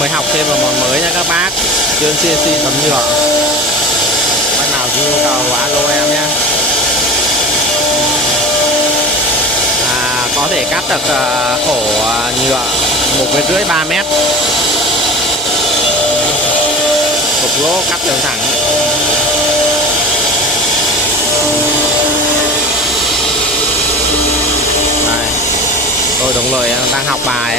mới học thêm một món mới nha các bác, chương CNC tấm nhựa. Bác nào nhu cầu alo em nhé. Có thể cắt được khổ nhựa 1,5 3 mét, cục gỗ cắt đường thẳng. Đây, tôi đúng rồi, đang học bài.